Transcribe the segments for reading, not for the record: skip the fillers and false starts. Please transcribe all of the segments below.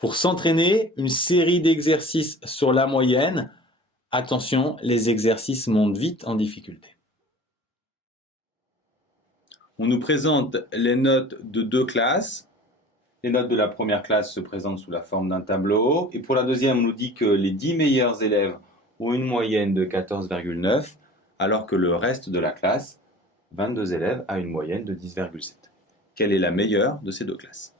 Pour s'entraîner, une série d'exercices sur la moyenne. Attention, les exercices montent vite en difficulté. On nous présente les notes de deux classes. Les notes de la première classe se présentent sous la forme d'un tableau. Et pour la deuxième, on nous dit que les 10 meilleurs élèves ont une moyenne de 14,9, alors que le reste de la classe, 22 élèves, a une moyenne de 10,7. Quelle est la meilleure de ces deux classes?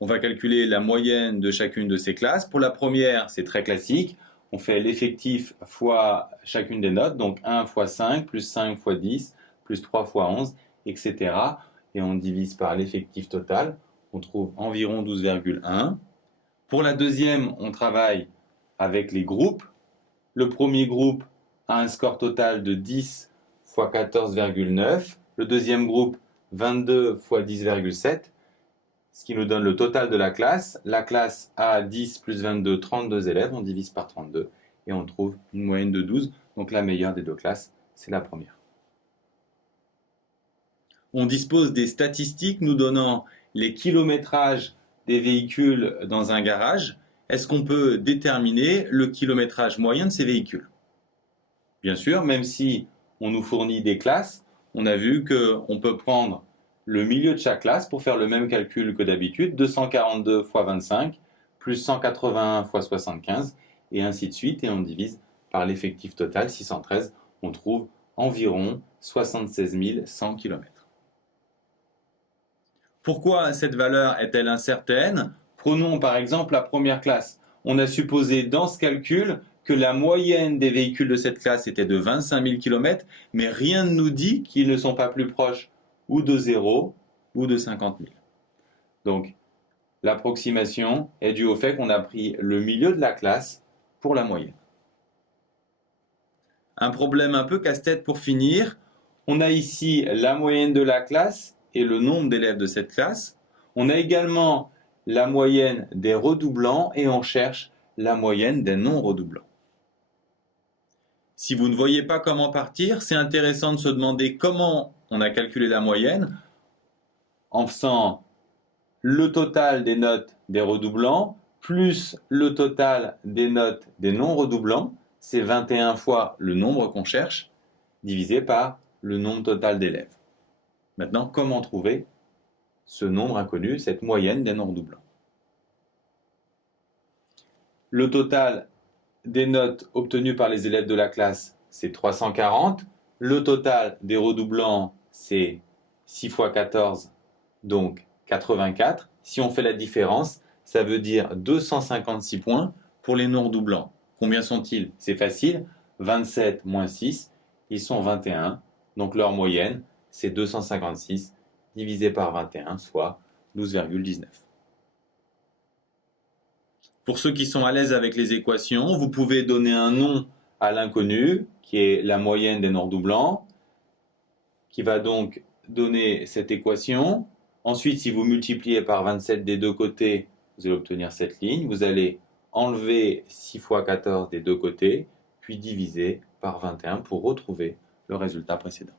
On va calculer la moyenne de chacune de ces classes. Pour la première, c'est très classique. On fait l'effectif fois chacune des notes, donc 1 fois 5, plus 5 fois 10, plus 3 fois 11, etc. Et on divise par l'effectif total. On trouve environ 12,1. Pour la deuxième, on travaille avec les groupes. Le premier groupe a un score total de 10 fois 14,9. Le deuxième groupe, 22 fois 10,7. Ce qui nous donne le total de la classe. La classe a 10 plus 22, 32 élèves. On divise par 32 et on trouve une moyenne de 12. Donc la meilleure des deux classes, c'est la première. On dispose des statistiques nous donnant les kilométrages des véhicules dans un garage. Est-ce qu'on peut déterminer le kilométrage moyen de ces véhicules? Bien sûr, même si on nous fournit des classes, on a vu qu'on peut prendre le milieu de chaque classe pour faire le même calcul que d'habitude, 242 fois 25, plus 181 fois 75, et ainsi de suite, et on divise par l'effectif total, 613, on trouve environ 76 100 km. Pourquoi cette valeur est-elle incertaine? Prenons par exemple la première classe. On a supposé dans ce calcul que la moyenne des véhicules de cette classe était de 25 000 km, mais rien ne nous dit qu'ils ne sont pas plus proches ou de 0 ou de 50 000. Donc, l'approximation est due au fait qu'on a pris le milieu de la classe pour la moyenne. Un problème un peu casse-tête pour finir. On a ici la moyenne de la classe et le nombre d'élèves de cette classe. On a également la moyenne des redoublants et on cherche la moyenne des non-redoublants. Si vous ne voyez pas comment partir, c'est intéressant de se demander comment on a calculé la moyenne en faisant le total des notes des redoublants plus le total des notes des non-redoublants, c'est 21 fois le nombre qu'on cherche, divisé par le nombre total d'élèves. Maintenant, comment trouver ce nombre inconnu, cette moyenne des non-redoublants? Le total des notes obtenues par les élèves de la classe, c'est 340. Le total des redoublants, c'est 6 fois 14, donc 84. Si on fait la différence, ça veut dire 256 points pour les non-redoublants. Combien sont-ils? C'est facile. 27 moins 6, ils sont 21. Donc leur moyenne, c'est 256 divisé par 21, soit 12,19. Pour ceux qui sont à l'aise avec les équations, vous pouvez donner un nom à l'inconnu, qui est la moyenne des non-redoublants, qui va donc donner cette équation. Ensuite, si vous multipliez par 27 des deux côtés, vous allez obtenir cette ligne. Vous allez enlever 6 fois 14 des deux côtés, puis diviser par 21 pour retrouver le résultat précédent.